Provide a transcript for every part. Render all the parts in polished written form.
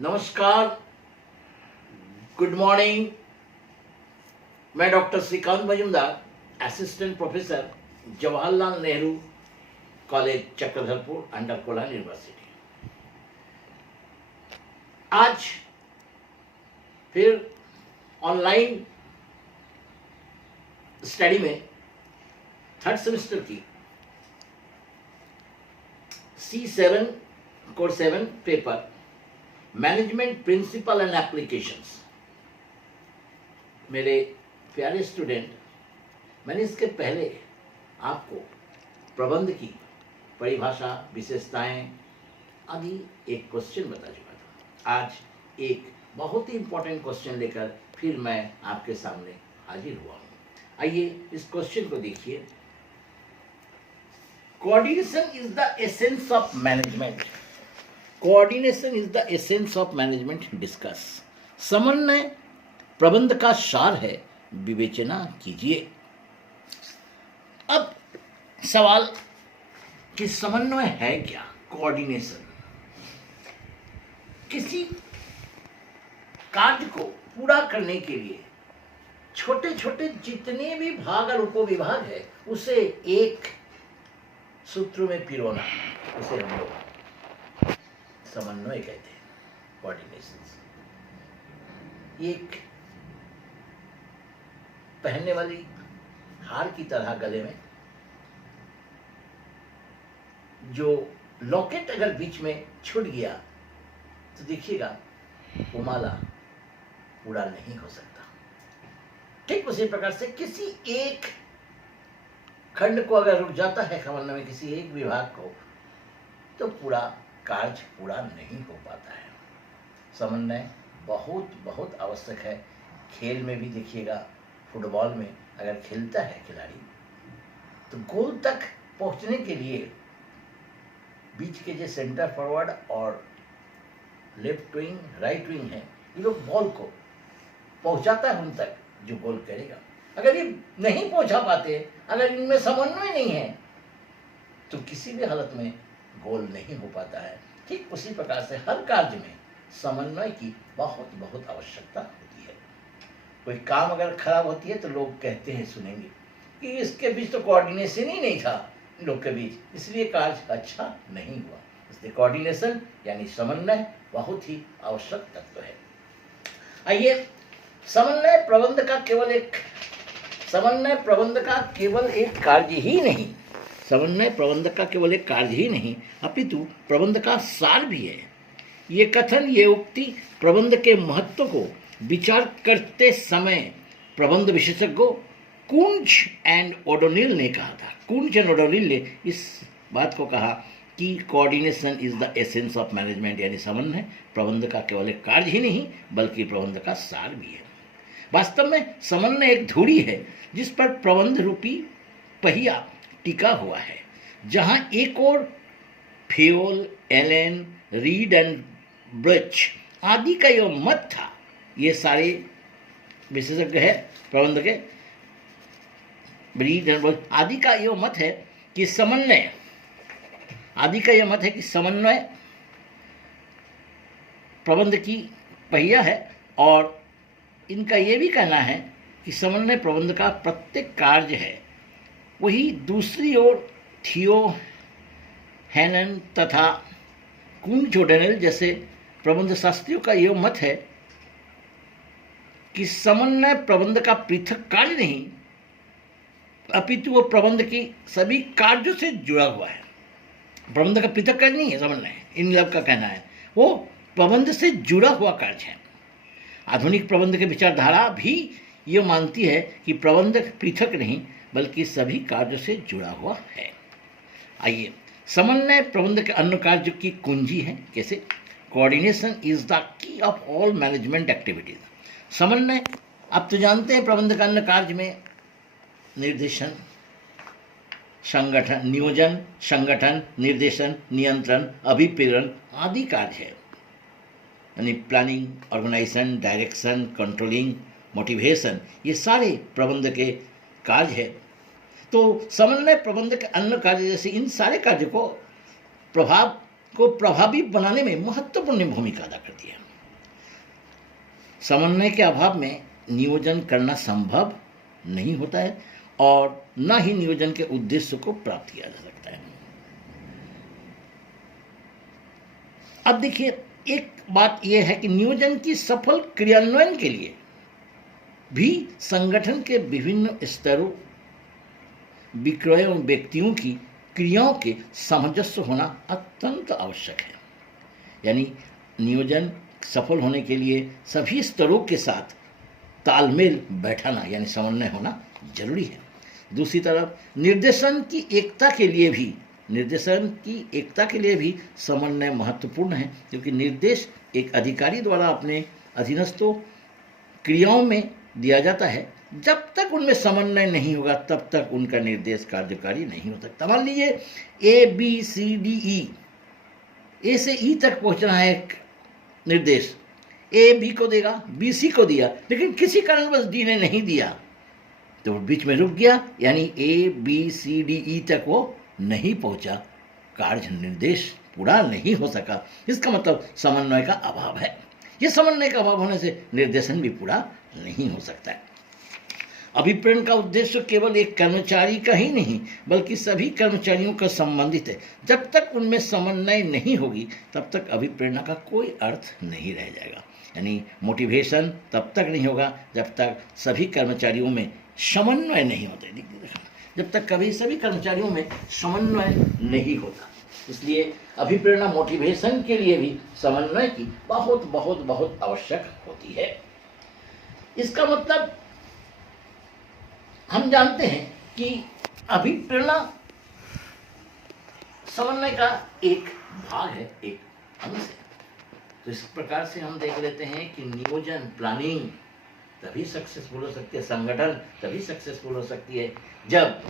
नमस्कार, good morning. मैं doctor Shrikant Majumdar, assistant professor, Jawaharlal Nehru college Chakradharpur, under Kolhan university. आज फिर ऑनलाइन स्टडी में थर्ड सेमेस्टर की C7 core 7 paper management principle and applications. मेरे प्यारे स्टूडेंट, मैंने इसके पहले आपको प्रबंध की परिभाषा, विशेषताएं आदि एक क्वेश्चन बता चुका था। आज एक बहुत ही इंपॉर्टेंट क्वेश्चन लेकर फिर मैं आपके सामने हाजिर हुआ हूँ। आइए इस क्वेश्चन को देखिए। Coordination is the essence of management. Coordination is the essence of management discuss. समन्वय प्रबंध का सार है, विवेचना कीजिए। अब सवाल कि समन्वय है क्या? कोऑर्डिनेशन किसी कार्य को पूरा करने के लिए छोटे छोटे जितने भी भाग और उपविभाग है उसे एक सूत्र में पिरोना, उसे हम लोग समन्वय कहते हैं। कोऑर्डिनेशन एक पहनने वाली हार की तरह गले में जो लॉकेट अगर बीच में छूट गया तो देखिएगा वो माला पूरा नहीं हो सकता। ठीक उसी प्रकार से किसी एक खंड को अगर रुक जाता है समन्वय में, किसी एक विभाग को, तो पूरा कार्य पूरा नहीं हो पाता है। समन्वय बहुत बहुत आवश्यक है। खेल में भी देखिएगा, फुटबॉल में अगर खेलता है खिलाड़ी तो गोल तक पहुंचने के लिए बीच के जो सेंटर फॉरवर्ड और लेफ्ट विंग, राइट विंग है, ये लोग बॉल को पहुंचाता है उन तक जो गोल करेगा। अगर ये नहीं पहुंचा पाते, अगर इनमें समन्वय नहीं है तो किसी भी हालत में गोल नहीं हो पाता है। ठीक उसी प्रकार से हर कार्य में समन्वय की बहुत बहुत आवश्यकता होती है। कोई काम अगर खराब होती है तो लोग कहते हैं, सुनेंगे कि इसके बीच तो कोऑर्डिनेशन ही नहीं था इन लोग के बीच, इसलिए कार्य अच्छा नहीं हुआ। इसलिए कोऑर्डिनेशन यानी समन्वय बहुत ही आवश्यक तत्व है। आइए, समन्वय प्रबंध का केवल एक कार्य ही नहीं, समन्वय प्रबंध का केवल एक कार्य ही नहीं अपितु प्रबंध का सार भी है। ये कथन, ये उक्ति प्रबंध के महत्व को विचार करते समय प्रबंध विशेषज्ञों कुंज एंड ओडोनिल ने कहा था। कुंज एंड ओडोनिल ने इस बात को कहा कि coordination is the essence of management, यानी समन्वय प्रबंध का केवल एक कार्य ही नहीं बल्कि प्रबंध का सार भी है। वास्तव में समन्वय एक धुरी है जिस पर प्रबंध रूपी पहिया टिका हुआ है। जहां एक और फेयोल, एलन, रीड एंड ब्रच आदि का यह मत था, ये सारे विशेषज्ञ है प्रबंध के, रीड एंड ब्रच आदि का यह मत है कि समन्वय प्रबंध की पहिया है। और इनका यह भी कहना है कि समन्वय प्रबंध का प्रत्येक कार्य है। वही दूसरी ओर थियो हैनन तथा कुंज ओडोनिल जैसे प्रबंध शास्त्रियों का यह मत है कि समन्वय प्रबंध का पृथक कार्य नहीं अपितु वो प्रबंध की सभी कार्यों से जुड़ा हुआ है। प्रबंध का पृथक कार्य नहीं है समन्वय, इन लोग का कहना है, वो प्रबंध से जुड़ा हुआ कार्य है। आधुनिक प्रबंध की विचारधारा भी ये मानती है कि प्रबंध पृथक नहीं बल्कि सभी कार्यों से जुड़ा हुआ है। आइए, समन्वय प्रबंध के अन्य कार्यों की कुंजी है। कैसे? Coordination is the key of all management activities. समन्वय, आप तो जानते हैं प्रबंध का अन्य कार्य में निर्देशन, संगठन, नियोजन, संगठन, निर्देशन, नियंत्रण, अभिप्रेरण आदि कार्य है। यानी planning, organisation, direction, controlling, motivation, ये सारे प्रबंध के कार्य है। तो समन्वय प्रबंध के अन्य कार्य जैसे इन सारे कार्य को प्रभावी बनाने में महत्वपूर्ण भूमिका अदा करती है। समन्वय के अभाव में नियोजन करना संभव नहीं होता है और न ही नियोजन के उद्देश्य को प्राप्त किया जा सकता है। अब देखिए, एक बात यह है कि नियोजन की सफल क्रियान्वयन के लिए भी संगठन के विभिन्न स्तरों, विक्रयों, व्यक्तियों की क्रियाओं के सामंजस्य होना अत्यंत आवश्यक है। यानी नियोजन सफल होने के लिए सभी स्तरों के साथ तालमेल बैठाना यानी समन्वय होना जरूरी है। दूसरी तरफ निर्देशन की एकता के लिए भी समन्वय महत्वपूर्ण है, क्योंकि निर्देश एक अधिकारी द्वारा अपने अधीनस्थों क्रियाओं में दिया जाता है। जब तक उनमें समन्वय नहीं होगा तब तक उनका निर्देश कार्यकारी नहीं हो सकता। मान लीजिए ABCDE, ए से ई तक पहुंचना है एक निर्देश, ए बी को देगा, बी सी को दिया, लेकिन किसी कारणवश डी ने नहीं दिया तो बीच में रुक गया, यानी ABCDE तक वो नहीं पहुंचा, कार्य निर्देश पूरा नहीं हो सका। इसका मतलब समन्वय का अभाव है। ये समन्वय का अभाव होने से निर्देशन भी पूरा नहीं हो सकता है। अभिप्रेरण का उद्देश्य केवल एक कर्मचारी का ही नहीं बल्कि सभी कर्मचारियों का संबंधित है। जब तक उनमें समन्वय नहीं होगी तब तक अभिप्रेरणा का कोई अर्थ नहीं रह जाएगा। यानी मोटिवेशन तब तक नहीं होगा जब तक सभी कर्मचारियों में समन्वय नहीं होता। जब तक कभी सभी कर्मचारियों में समन्वय नहीं होता, इसलिए अभिप्रेरणा मोटिवेशन के लिए भी समन्वय की बहुत बहुत बहुत आवश्यक होती है। इसका मतलब हम जानते हैं कि अभिप्रेरणा समन्वय का एक भाग है, एक अंश है। तो इस प्रकार से हम देख लेते हैं कि नियोजन, प्लानिंग तभी सक्सेसफुल हो सकती है, संगठन तभी सक्सेसफुल हो सकती है जब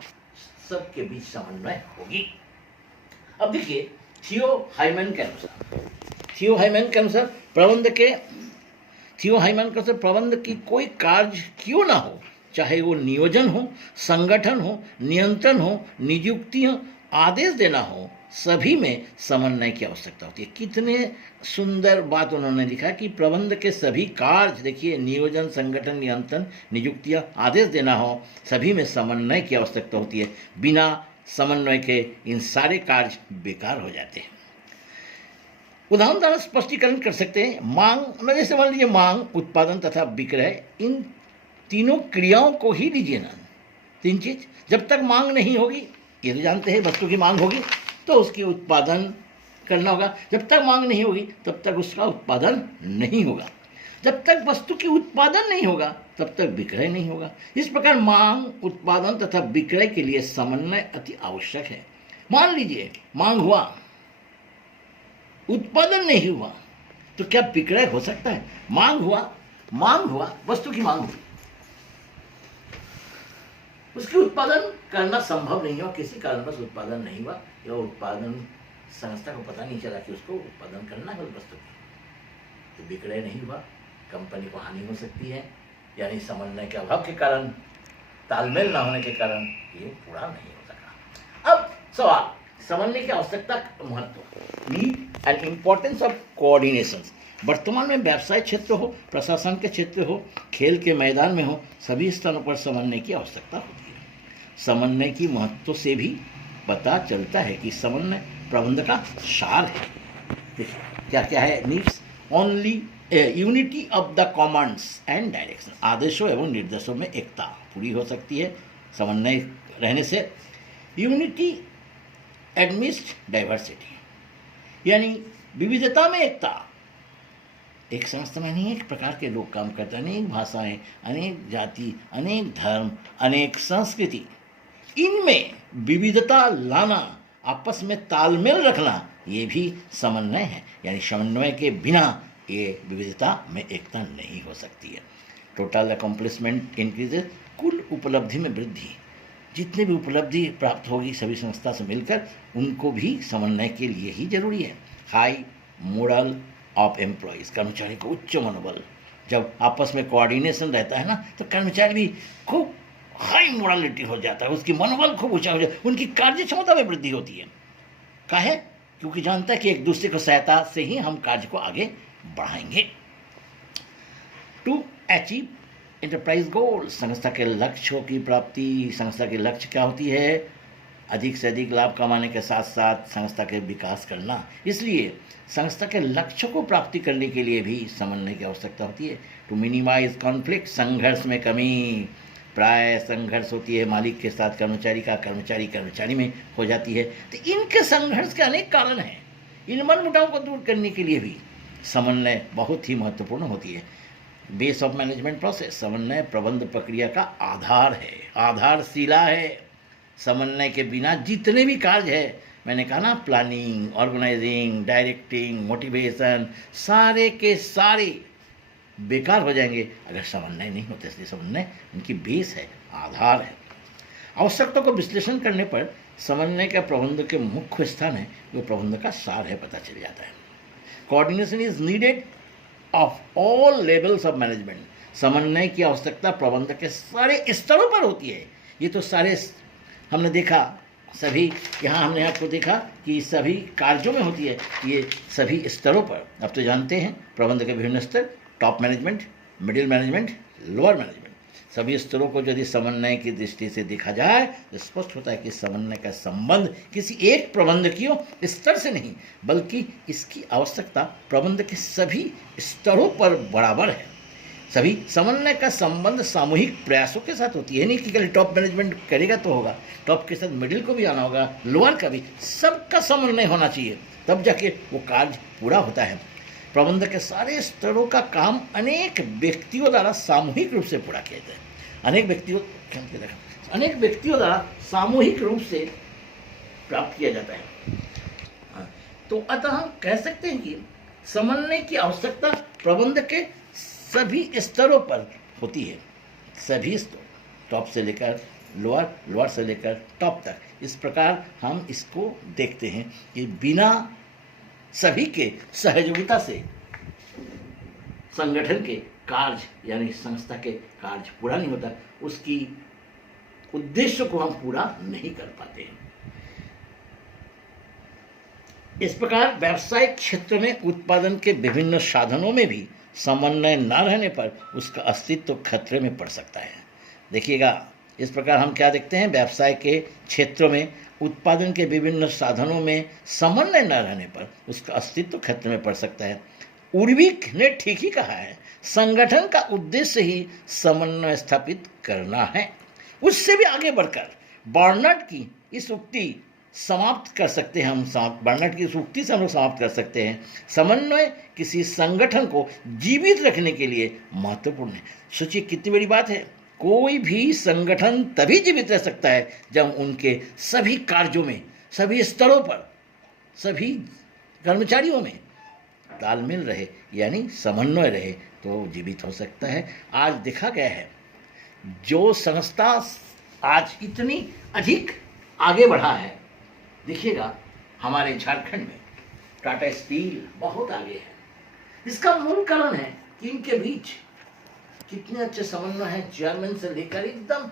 सबके बीच समन्वय होगी। अब देखिए, थियो हाइमन के अनुसार प्रबंध की कोई कार्य क्यों ना हो, चाहे वो नियोजन हो, संगठन हो, नियंत्रण हो, नियुक्ति हो, आदेश देना हो, सभी में समन्वय की आवश्यकता होती है। कितने सुंदर बात उन्होंने लिखा कि प्रबंध के सभी कार्य, देखिए, नियोजन, संगठन, नियंत्रण, नियुक्तियां, आदेश देना हो, सभी में समन्वय की आवश्यकता होती है। बिना समन्वय के इन सारे कार्य बेकार हो जाते हैं। उदाहरण द्वारा स्पष्टीकरण कर सकते हैं। मांग, जैसे मान लीजिए मांग, उत्पादन तथा विक्रय, इन तीनों क्रियाओं को ही लीजिए ना। तीन चीज, जब तक मांग नहीं होगी, ये तो जानते हैं, वस्तु की मांग होगी तो उसकी उत्पादन करना होगा। जब तक मांग नहीं होगी तब तक उसका उत्पादन नहीं होगा। जब तक वस्तु की उत्पादन नहीं होगा तब तक विक्रय नहीं होगा। इस प्रकार मांग, उत्पादन तथा विक्रय के लिए समन्वय अति आवश्यक है। मान लीजिए मांग हुआ, उत्पादन नहीं हुआ तो क्या विक्रय हो सकता है? मांग हुआ, वस्तु की मांग हुई, उसकी उत्पादन करना संभव नहीं हो, किसी कारणवश उत्पादन नहीं हुआ या उत्पादन संस्था को पता नहीं चला कि उसको उत्पादन करना है उस वस्तु की, तो विक्रय नहीं हुआ, कंपनी को हानि हो सकती है। यानी समन्वय के अभाव के कारण, तालमेल न होने के कारण ये पूरा नहीं हो सका। अब सवाल, समन्वय की आवश्यकता, महत्व, need and importance of coordination. वर्तमान में व्यवसाय क्षेत्र हो, प्रशासन के क्षेत्र हो, खेल के मैदान में हो, सभी स्थानों पर समन्वय की आवश्यकता होती है। समन्वय की महत्व से भी पता चलता है कि समन्वय प्रबंध का सार है। क्या क्या है? Needs only unity of the commands and direction, आदेशों एवं निर्देशों में एकता पूरी हो सकती है समन्वय रहने से। यूनिटी एडमिस्ट डाइवर्सिटी, यानी विविधता में एकता। एक संस्था में अनेक प्रकार के लोग काम करते हैं, अनेक भाषाएं, अनेक जाति, अनेक धर्म, अनेक संस्कृति, इनमें विविधता लाना, आपस में तालमेल रखना, ये भी समन्वय है। यानी समन्वय के बिना ये विविधता में एकता नहीं हो सकती है। टोटल अकम्प्लिशमेंट इंक्रीजेस, कुल उपलब्धि में वृद्धि। जितने भी उपलब्धि प्राप्त होगी सभी संस्था से मिलकर, उनको भी समन्वय के लिए ही जरूरी है। हाई मोरल ऑफ एम्प्लॉयज़, कर्मचारी को उच्च मनोबल। जब आपस में कोऑर्डिनेशन रहता है ना, तो कर्मचारी भी खूब हाई मोरालिटी हो जाता है, उसकी मनोबल खूब ऊंचा हो जाता है, उनकी कार्य क्षमता में वृद्धि होती है। काहे? क्योंकि जानता है कि एक दूसरे को सहायता से ही हम कार्य को आगे बढ़ाएंगे। टू अचीव एंटरप्राइज गोल, संस्था के लक्ष्यों की प्राप्ति। संस्था के लक्ष्य क्या होती है? अधिक से अधिक लाभ कमाने के साथ साथ संस्था के विकास करना। इसलिए संस्था के लक्ष्य को प्राप्ति करने के लिए भी समन्वय की आवश्यकता होती है। टू मिनिमाइज कॉन्फ्लिक्ट, संघर्ष में कमी। प्राय संघर्ष होती है मालिक के साथ कर्मचारी का, कर्मचारी में हो जाती है। तो इनके संघर्ष के अनेक कारण हैं। इन मनमुटाव को दूर करने के लिए भी समन्वय बहुत ही महत्वपूर्ण होती है। बेस ऑफ मैनेजमेंट प्रोसेस, समन्वय प्रबंध प्रक्रिया का आधार है, आधारशिला है। समन्वय के बिना जितने भी कार्य है, मैंने कहा ना, प्लानिंग, ऑर्गेनाइजिंग, डायरेक्टिंग, मोटिवेशन, सारे के सारे बेकार हो जाएंगे अगर समन्वय नहीं होते। इसलिए समन्वय उनकी बेस है, आधार है। आवश्यकता को विश्लेषण करने पर समन्वय का प्रबंध के मुख्य स्थान है, जो प्रबंध का सार है, पता चल जाता है। Coordination is needed off all levels of management, समन्वय की आवश्यकता प्रबंध के सारे स्तरों पर होती है। ये तो सारे हमने देखा, सभी यहाँ हमने आपको देखा कि सभी कार्यों में होती है, ये सभी स्तरों पर। अब तो जानते हैं प्रबंध के विभिन्न स्तर, top management, middle management, lower management. सभी स्तरों को यदि समन्वय की दृष्टि से देखा जाए तो स्पष्ट होता है कि समन्वय का संबंध किसी एक प्रबंधकीय स्तर से नहीं, बल्कि इसकी आवश्यकता प्रबंध के सभी स्तरों पर बराबर है। सभी समन्वय का संबंध सामूहिक प्रयासों के साथ होती है, नहीं कि केवल टॉप मैनेजमेंट करेगा तो होगा, टॉप के साथ मिडिल को भी आना होगा, लोअर का भी, सबका समन्वय होना चाहिए, तब जाके वो कार्य पूरा होता है। प्रबंध के सारे स्तरों का काम अनेक व्यक्तियों द्वारा सामूहिक रूप से पूरा किया जाता है। अनेक व्यक्तियों द्वारा सामूहिक रूप से प्राप्त किया जाता है। तो अतः हम कह सकते हैं कि समन्वय की आवश्यकता प्रबंध के सभी स्तरों पर होती है। सभी स्तर, टॉप से लेकर लोअर, लोअर से लेकर टॉप तक। इस प्रकार हम इसको देखते हैं कि बिना सभी के सहयोगिता से संगठन के कार्य यानी संस्था के कार्य पूरा नहीं होता, उसकी उद्देश्य को हम पूरा नहीं कर पाते हैं। इस प्रकार व्यावसायिक क्षेत्र में उत्पादन के विभिन्न साधनों में भी समन्वय न रहने पर उसका अस्तित्व खतरे में पड़ सकता है। देखिएगा, इस प्रकार हम क्या देखते हैं, व्यवसाय के क्षेत्रों में उत्पादन के विभिन्न साधनों में समन्वय न रहने पर उसका अस्तित्व खतरे में पड़ सकता है। उर्विक ने ठीक ही कहा है, संगठन का उद्देश्य ही समन्वय स्थापित करना है। उससे भी आगे बढ़कर बर्नार्ड की इस उक्ति समाप्त कर सकते हैं बर्नार्ड की इस उक्ति से हम लोग समाप्त कर सकते हैं, समन्वय किसी संगठन को जीवित रखने के लिए महत्वपूर्ण है। सोचिए कितनी बड़ी बात है, कोई भी संगठन तभी जीवित रह सकता है जब उनके सभी कार्यों में, सभी स्तरों पर, सभी कर्मचारियों में तालमेल रहे, यानी समन्वय रहे, तो जीवित हो सकता है। आज देखा गया है, जो संस्था आज इतनी अधिक आगे बढ़ा है, देखिएगा हमारे झारखंड में टाटा स्टील बहुत आगे है। इसका मूल कारण है कि इनके बीच कितने अच्छे समन्वय है, चेयरमैन से लेकर एकदम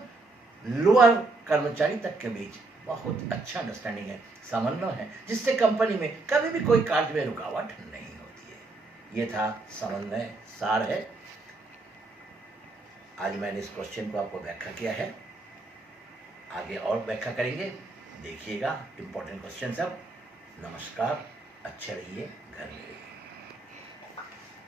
लोअर कर्मचारी तक के बीच बहुत अच्छा अंडरस्टैंडिंग है, समन्वय है, जिससे कंपनी में कभी भी कोई कार्य में रुकावट नहीं होती है। ये था समन्वय सार है। आज मैंने इस क्वेश्चन को आपको व्याख्या किया है, आगे और व्याख्या करेंगे, देखिएगा। इंपॉर्टेंट क्वेश्चन सब। नमस्कार, अच्छे रहिए, घर में रहिए।